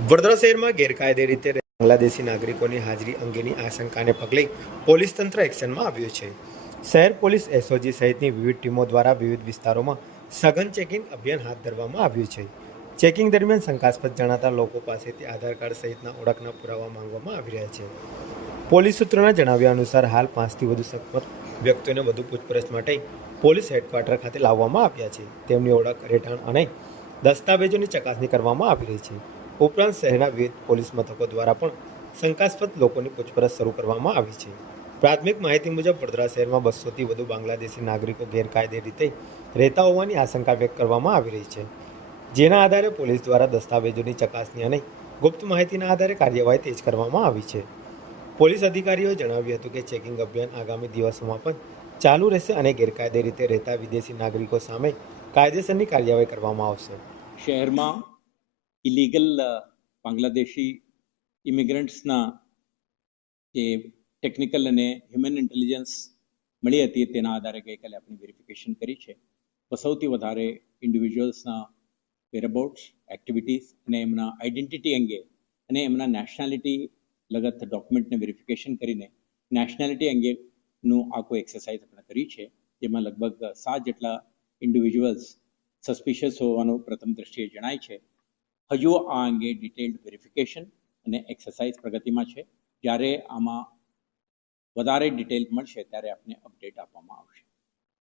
વડોદરા શહેરમાં ગેરકાયદે રીતે બાંગ્લાદેશી નાગરિકોની હાજરી અંગેની આશંકાને પગલે પોલીસ તંત્ર એક્શનમાં આવ્યું છે. શહેર પોલીસ એસઓજી સહિતની વિવિધ ટીમો દ્વારા વિવિધ વિસ્તારોમાં સઘન ચેકિંગ અભિયાન હાથ ધરવામાં આવ્યું છે. ચેકિંગ દરમિયાન શંકાસ્પદ જણાતા લોકો પાસેથી આધાર કાર્ડ સહિતના ઓળખના પુરાવા માંગવામાં આવી રહ્યા છે. પોલીસ સૂત્રોના જણાવ્યા અનુસાર હાલ 5થી વધુ શંકાસ્પદ વ્યક્તિઓને વધુ પૂછપરછ માટે પોલીસ હેડક્વાર્ટર ખાતે લાવવામાં આવ્યા છે. તેમની ઓળખ, રહેઠાણ અને દસ્તાવેજોની ચકાસણી કરવામાં આવી રહી છે. ઉપરાંત શહેરના વિવિધ પોલીસ મથકો દ્વારા પણ શંકાસ્પદ લોકોની પૂછપરછ શરૂ કરવામાં આવી છે. પ્રાથમિક માહિતી મુજબ વડોદરા શહેરમાં 200થી વધુ બાંગ્લાદેશી નાગરિકો ગેરકાયદે રીતે રહેતા હોવાની આશંકા વ્યક્ત કરવામાં આવી રહી છે. જેના આધારે પોલીસ દ્વારા દસ્તાવેજોની ચકાસણી અને ગુપ્ત માહિતીના આધારે કાર્યવાહી તેજ કરવામાં આવી છે. પોલીસ અધિકારીઓએ જણાવ્યું હતું કે ચેકિંગ અભિયાન આગામી દિવસોમાં પણ ચાલુ રહેશે અને ગેરકાયદે રીતે રહેતા વિદેશી નાગરિકો સામે કાયદેસરની કાર્યવાહી કરવામાં આવશે. શહેરમાં ઇલીગલ બાંગ્લાદેશી ઇમિગ્રન્ટ્સના જે ટેકનિકલ અને હ્યુમન ઇન્ટેલિજન્સ મળી હતી તેના આધારે ગઈકાલે આપણે વેરિફિકેશન કરી છે. સૌથી વધારે ઇન્ડિવિજ્યુઅલ્સના વેરઅબાઉટ્સ, એક્ટિવિટીઝ અને એમના આઈડેન્ટિટી અંગે અને એમના નેશનાલિટી લગત ડોક્યુમેન્ટને વેરિફિકેશન કરીને નેશનાલિટી અંગેનું આખું એક્સરસાઇઝ આપણે કરી છે. જેમાં લગભગ 7 જેટલા ઇન્ડિવિજ્યુઅલ્સ સસ્પિશિયસ હોવાનું પ્રથમ દ્રષ્ટિએ જણાય છે. હજુ આ અંગે ડિટેલ્ડ વેરિફિકેશન અને એક્સરસાઇઝ પ્રગતિમાં છે. જ્યારે આમાં વધારે ડિટેલ મળશે ત્યારે આપને અપડેટ આપવામાં આવશે.